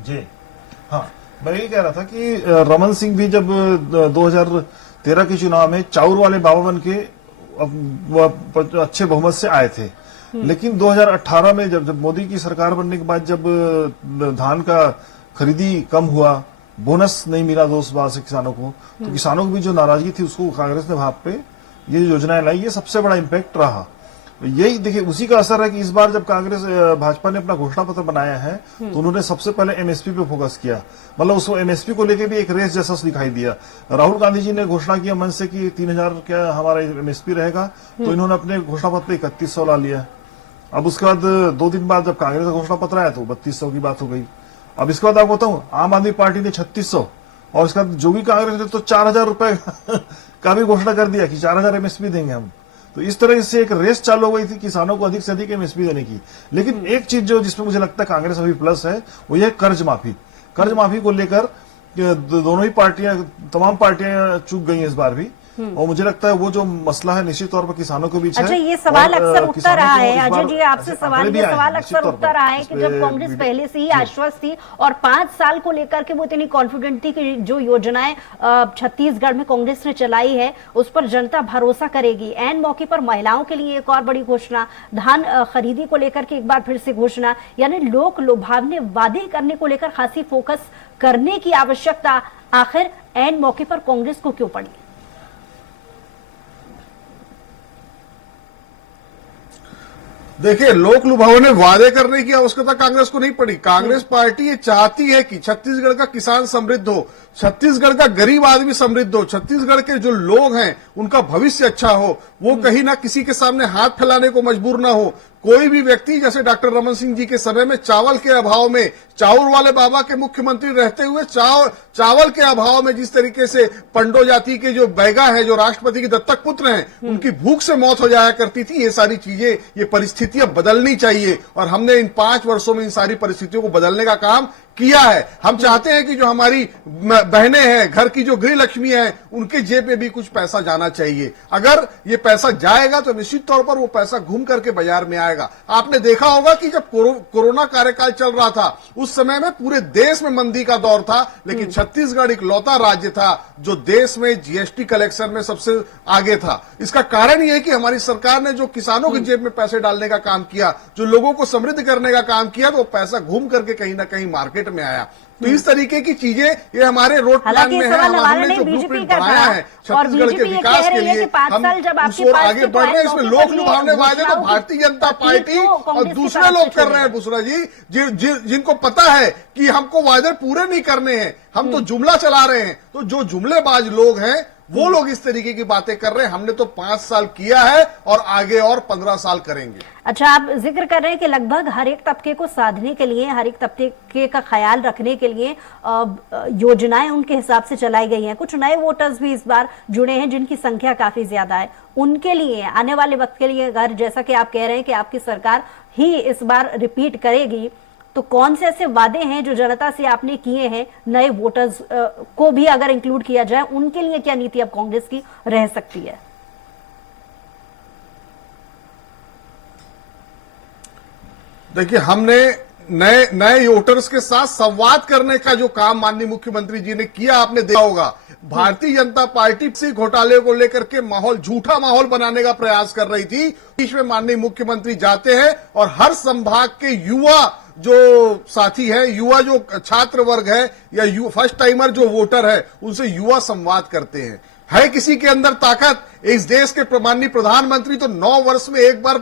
जी हाँ, मैं ये कह रहा था कि रमन सिंह भी जब 2013 के चुनाव में चाउर वाले बाबा बन के अच्छे बहुमत से आए थे, लेकिन 2018 में जब मोदी की सरकार बनने के बाद जब धान का खरीदी कम हुआ, बोनस नहीं मिला 2 बार से किसानों को, तो किसानों की भी जो नाराजगी थी उसको कांग्रेस ने वहां पे ये योजनाएं लाई, ये सबसे बड़ा इम्पैक्ट रहा। यही देखिए उसी का असर है कि इस बार जब कांग्रेस भाजपा ने अपना घोषणा पत्र बनाया है तो उन्होंने सबसे पहले एमएसपी पे फोकस किया, मतलब उस एमएसपी को लेके भी एक रेस जैसा दिखाई दिया। राहुल गांधी जी ने घोषणा किया मन से कि 3000 क्या हमारा एमएसपी रहेगा, तो इन्होंने अपने घोषणा पत्र 3100 ला लिया। अब उसके बाद 2 दिन बाद जब कांग्रेस का घोषणा पत्र आया तो 3200 की बात हो गई। अब इसके बाद आपको बताऊं, आम आदमी पार्टी ने 3600 और इसके बाद जोगी कांग्रेस ने तो 4000 रुपए का भी घोषणा कर दिया कि 4000 एमएसपी देंगे हम। तो इस तरह से एक रेस चालू हो गई थी किसानों को अधिक से अधिक एमएसपी देने की। लेकिन एक चीज जो जिसमें मुझे लगता है कांग्रेस अभी प्लस है वो यह कर्ज माफी। कर्ज माफी को लेकर दोनों ही पार्टियां, तमाम पार्टियां चूक गई हैं इस बार भी, और मुझे लगता है वो जो मसला है निश्चित तौर पर किसानों के बीच अच्छा, है। ये सवाल अक्सर उठता रहा है इस बार अजय जी, आपसे सवाल अक्सर उठता रहा है कि जब कांग्रेस पहले से ही आश्वस्त थी और 5 साल को लेकर के वो इतनी कॉन्फिडेंट थी कि जो योजनाएं छत्तीसगढ़ में कांग्रेस ने चलाई है उस पर जनता भरोसा करेगी। एन मौके पर महिलाओं के लिए एक और बड़ी घोषणा, धान खरीदी को लेकर के एक बार फिर से घोषणा, यानी लोक लुभावने वादे करने को लेकर खासी फोकस करने की आवश्यकता आखिर एन मौके पर कांग्रेस को क्यों पड़ी? देखिए, लोक लुभावने वादे करने की आवश्यकता कांग्रेस को नहीं पड़ी। कांग्रेस पार्टी ये चाहती है कि छत्तीसगढ़ का किसान समृद्ध हो, छत्तीसगढ़ का गरीब आदमी समृद्ध हो, छत्तीसगढ़ के जो लोग हैं उनका भविष्य अच्छा हो, वो कहीं ना किसी के सामने हाथ फैलाने को मजबूर ना हो। कोई भी व्यक्ति जैसे डॉक्टर रमन सिंह जी के समय में चावल के अभाव में, चाउर वाले बाबा के मुख्यमंत्री रहते हुए चावल के अभाव में जिस तरीके से पंडो जाति के जो बैगा है, जो राष्ट्रपति के दत्तक पुत्र हैं, उनकी भूख से मौत हो जाया करती थी। ये सारी चीजें, ये परिस्थितियां बदलनी चाहिए और हमने इन 5 वर्षों में इन सारी परिस्थितियों को बदलने का काम किया है। हम चाहते हैं कि जो हमारी बहनें हैं, घर की जो गृह लक्ष्मी है, उनके जेब में भी कुछ पैसा जाना चाहिए। अगर ये पैसा जाएगा तो निश्चित तौर पर वो पैसा घूम करके बाजार में आएगा। आपने देखा होगा कि जब कोरोना कार्यकाल चल रहा था उस समय में पूरे देश में मंदी का दौर था, लेकिन छत्तीसगढ़ इकलौता राज्य था जो देश में जीएसटी कलेक्शन में सबसे आगे था। इसका कारण यह है कि हमारी सरकार ने जो किसानों के जेब में पैसे डालने का काम किया, जो लोगों को समृद्ध करने का काम किया, तो वो पैसा घूम करके कहीं ना कहीं मार्केट में आया। तो इस तरीके की चीजें ये हमारे रोड प्लान में है, हमने जो ब्लूप्रिंट बनाया है छत्तीसगढ़ के विकास के लिए, हम उस ओर आगे बढ़ रहे हैं। इसमें लोक लुभावने वादे तो भारतीय जनता पार्टी और दूसरे लोग कर रहे हैं बुसरा जी, जिनको पता है कि हमको वादे पूरे नहीं करने हैं, हम तो जुमला चला रहे हैं। तो जो जुमलेबाज लोग हैं वो लोग इस तरीके की बातें कर रहे हैं। हमने तो 5 साल किया है और आगे और 15 साल करेंगे। अच्छा, आप जिक्र कर रहे हैं कि लगभग हर एक तबके को साधने के लिए, हर एक तबके का ख्याल रखने के लिए योजनाएं उनके हिसाब से चलाई गई हैं। कुछ नए वोटर्स भी इस बार जुड़े हैं जिनकी संख्या काफी ज्यादा है। उनके लिए आने वाले वक्त के लिए, अगर जैसा कि आप कह रहे हैं कि आपकी सरकार ही इस बार रिपीट करेगी, तो कौन से ऐसे वादे हैं जो जनता से आपने किए हैं, नए वोटर्स को भी अगर इंक्लूड किया जाए, उनके लिए क्या नीति अब कांग्रेस की रह सकती है? देखिए, हमने नए वोटर्स के साथ संवाद करने का जो काम माननीय मुख्यमंत्री जी ने किया, आपने देखा होगा। भारतीय जनता पार्टी से घोटाले को लेकर के माहौल, झूठा माहौल बनाने का प्रयास कर रही थी। बीच में माननीय मुख्यमंत्री जाते हैं और हर संभाग के युवा जो साथी है, युवा जो छात्र वर्ग है या फर्स्ट टाइमर जो वोटर है, उनसे युवा संवाद करते हैं। है किसी के अंदर ताकत? इस देश के माननीय प्रधानमंत्री तो 9 वर्ष में एक बार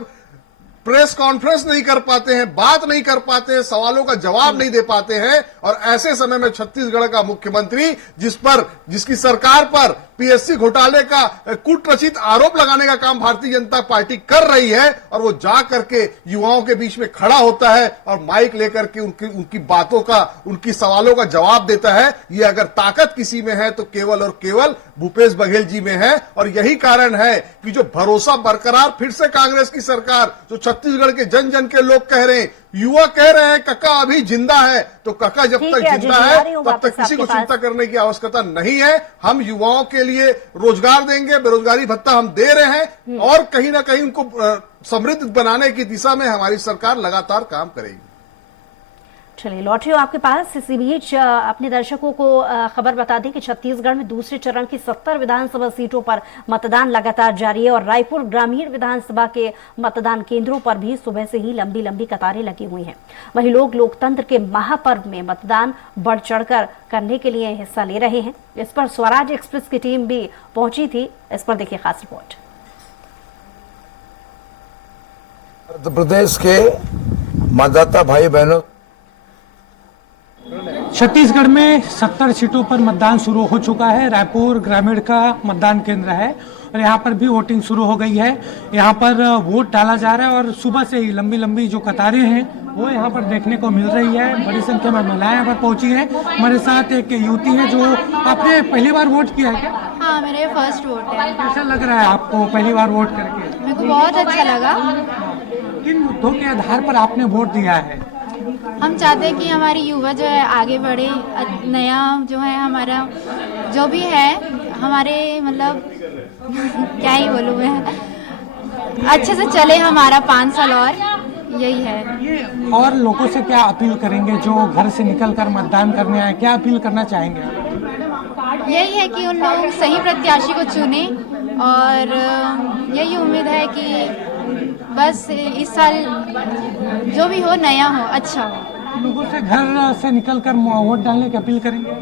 प्रेस कॉन्फ्रेंस नहीं कर पाते हैं, बात नहीं कर पाते हैं, सवालों का जवाब नहीं दे पाते हैं। और ऐसे समय में छत्तीसगढ़ का मुख्यमंत्री जिसकी सरकार पर पीएससी घोटाले का कूटरचित आरोप लगाने का काम भारतीय जनता पार्टी कर रही है, और वो जा करके युवाओं के बीच में खड़ा होता है और माइक लेकर के उनकी बातों का, उनकी सवालों का जवाब देता है। ये अगर ताकत किसी में है तो केवल और केवल भूपेश बघेल जी में है। और यही कारण है कि जो भरोसा बरकरार, फिर से कांग्रेस की सरकार, जो छत्तीसगढ़ के जन जन के लोग कह रहे हैं, युवा कह रहे हैं कक्का अभी जिंदा है, तो कक्का जब तक जिंदा है तब तक किसी को चिंता करने की आवश्यकता नहीं है। हम युवाओं के लिए रोजगार देंगे, बेरोजगारी भत्ता हम दे रहे हैं, और कहीं ना कहीं उनको समृद्ध बनाने की दिशा में हमारी सरकार लगातार काम करेगी। चलिए लौट रही हूँ आपके पास। इसी बीच अपने दर्शकों को खबर बता दें कि छत्तीसगढ़ में दूसरे चरण की 70 विधानसभा सीटों पर मतदान लगातार जारी है और रायपुर ग्रामीण विधानसभा के मतदान केंद्रों पर भी सुबह से ही लंबी लंबी कतारें लगी हुई हैं। वहीं लोग लोकतंत्र के महापर्व में मतदान बढ़ चढ़कर करने के लिए हिस्सा ले रहे हैं। इस पर स्वराज एक्सप्रेस की टीम भी पहुंची थी। इस पर देखिए खास रिपोर्ट। मध्य प्रदेश के मतदाता भाई बहनों, छत्तीसगढ़ में 70 सीटों पर मतदान शुरू हो चुका है। रायपुर ग्रामीण का मतदान केंद्र है और यहाँ पर भी वोटिंग शुरू हो गई है। यहाँ पर वोट डाला जा रहा है और सुबह से ही लंबी लंबी जो कतारें हैं वो यहाँ पर देखने को मिल रही है। बड़ी संख्या में महिलाएं यहाँ पर पहुंची हैं। हमारे साथ एक युवती है जो आपने पहली बार वोट किया है क्या? हाँ, मेरे फर्स्ट वोट है। कैसा लग रहा है आपको पहली बार वोट करके? मेरे को बहुत अच्छा लगा। किन मुद्दों के आधार पर आपने वोट दिया है? हम चाहते हैं कि हमारी युवा जो है आगे बढ़े, नया जो है हमारा जो भी है हमारे मतलब क्या ही बोलूँ मैं, अच्छे से चले हमारा 5 साल और यही है। ये और लोगों से क्या अपील करेंगे जो घर से निकलकर मतदान करने आए, क्या अपील करना चाहेंगे? यही है कि उन लोग सही प्रत्याशी को चुने और यही उम्मीद है कि बस इस साल जो भी हो नया हो, अच्छा हो। लोगों से घर से निकलकर वोट डालने की अपील करेंगे?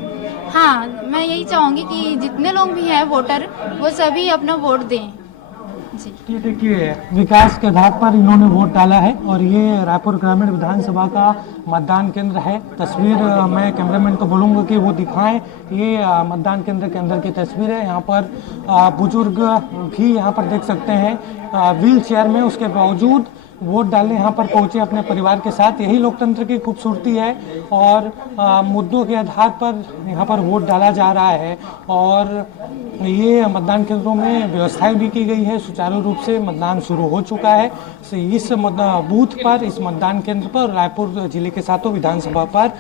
हाँ, मैं यही चाहूँगी कि जितने लोग भी हैं वोटर वो सभी अपना वोट दें जी। ये देखिए विकास के आधार पर इन्होंने वोट डाला है और ये रायपुर ग्रामीण विधानसभा का मतदान केंद्र है। तस्वीर मैं कैमरामैन को बोलूँगा कि वो दिखाएं। ये मतदान केंद्र के अंदर की तस्वीर है। यहाँ पर बुजुर्ग भी यहाँ पर देख सकते हैं व्हील चेयर में, उसके बावजूद वोट डालने यहाँ पर पहुंचे अपने परिवार के साथ। यही लोकतंत्र की खूबसूरती है और मुद्दों के आधार पर यहाँ पर वोट डाला जा रहा है और ये मतदान केंद्रों में व्यवस्थाएं भी की गई है। सुचारू रूप से मतदान शुरू हो चुका है। इस बूथ पर, इस मतदान केंद्र पर रायपुर जिले के सातों विधानसभा पर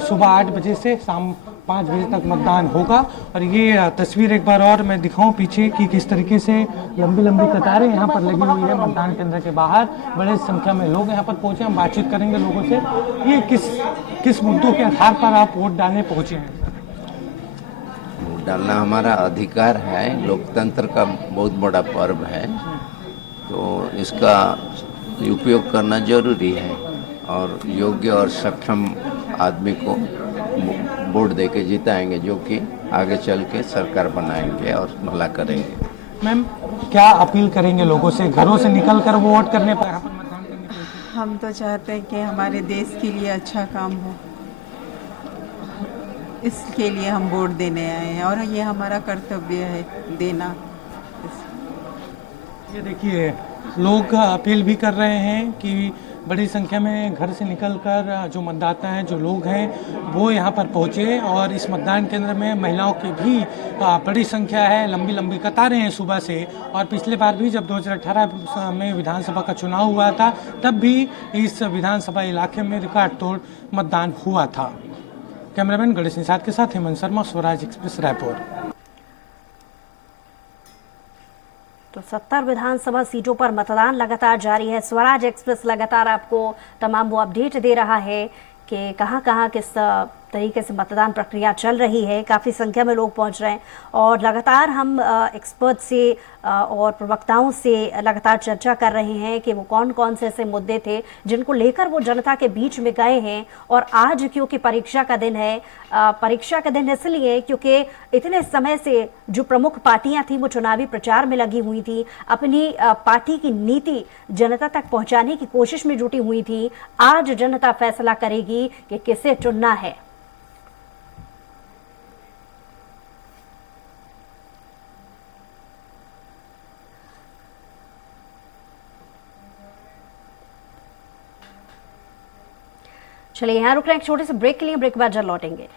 सुबह 8 बजे से शाम 5 बजे तक मतदान होगा। और ये तस्वीर एक बार और मैं दिखाऊं पीछे कि किस तरीके से लंबी लंबी कतारें यहाँ पर लगी हुई है मतदान केंद्र के बाहर। बड़े संख्या में लोग यहाँ पर पहुंचे। हम बातचीत करेंगे लोगों से। ये किस मुद्दों के आधार पर आप वोट डालने पहुंचे हैं? वोट डालना हमारा अधिकार है। लोकतंत्र का बहुत बड़ा पर्व है, तो इसका उपयोग करना जरूरी है और योग्य और सक्षम आदमी को वोट देके जिताएंगे जो कि आगे चल के सरकार बनाएंगे और भला करेंगे। मैम, क्या अपील करेंगे लोगों से घरों से निकलकर वोट करने पर? हम तो चाहते हैं कि हमारे देश के लिए अच्छा काम हो, इसके लिए हम वोट देने आए हैं और ये हमारा कर्तव्य है देना। ये देखिए लोग अपील भी कर रहे हैं कि बड़ी संख्या में घर से निकलकर जो मतदाता हैं, जो लोग हैं वो यहाँ पर पहुँचे और इस मतदान केंद्र में महिलाओं की भी बड़ी संख्या है। लंबी लंबी कतारें हैं सुबह से। और पिछले बार भी जब 2018 में विधानसभा का चुनाव हुआ था तब भी इस विधानसभा इलाके में रिकॉर्ड तोड़ मतदान हुआ था। कैमरामैन गणेश निषाद के साथ हेमंत शर्मा, स्वराज एक्सप्रेस, रायपुर। तो 70 विधानसभा सीटों पर मतदान लगातार जारी है। स्वराज एक्सप्रेस लगातार आपको तमाम वो अपडेट दे रहा है कि कहां किस तरीके से मतदान प्रक्रिया चल रही है। काफ़ी संख्या में लोग पहुंच रहे हैं और लगातार हम एक्सपर्ट से और प्रवक्ताओं से लगातार चर्चा कर रहे हैं कि वो कौन कौन से ऐसे मुद्दे थे जिनको लेकर वो जनता के बीच में गए हैं। और आज क्योंकि परीक्षा का दिन है, परीक्षा का दिन इसलिए क्योंकि इतने समय से जो प्रमुख पार्टियां थी वो चुनावी प्रचार में लगी हुई थी, अपनी पार्टी की नीति जनता तक पहुंचाने की कोशिश में जुटी हुई थी। आज जनता फैसला करेगी कि किसे चुनना है। चलिए यहाँ रुक रहे हैं एक छोटे से ब्रेक के लिए। ब्रेक के बाद जल्द लौटेंगे।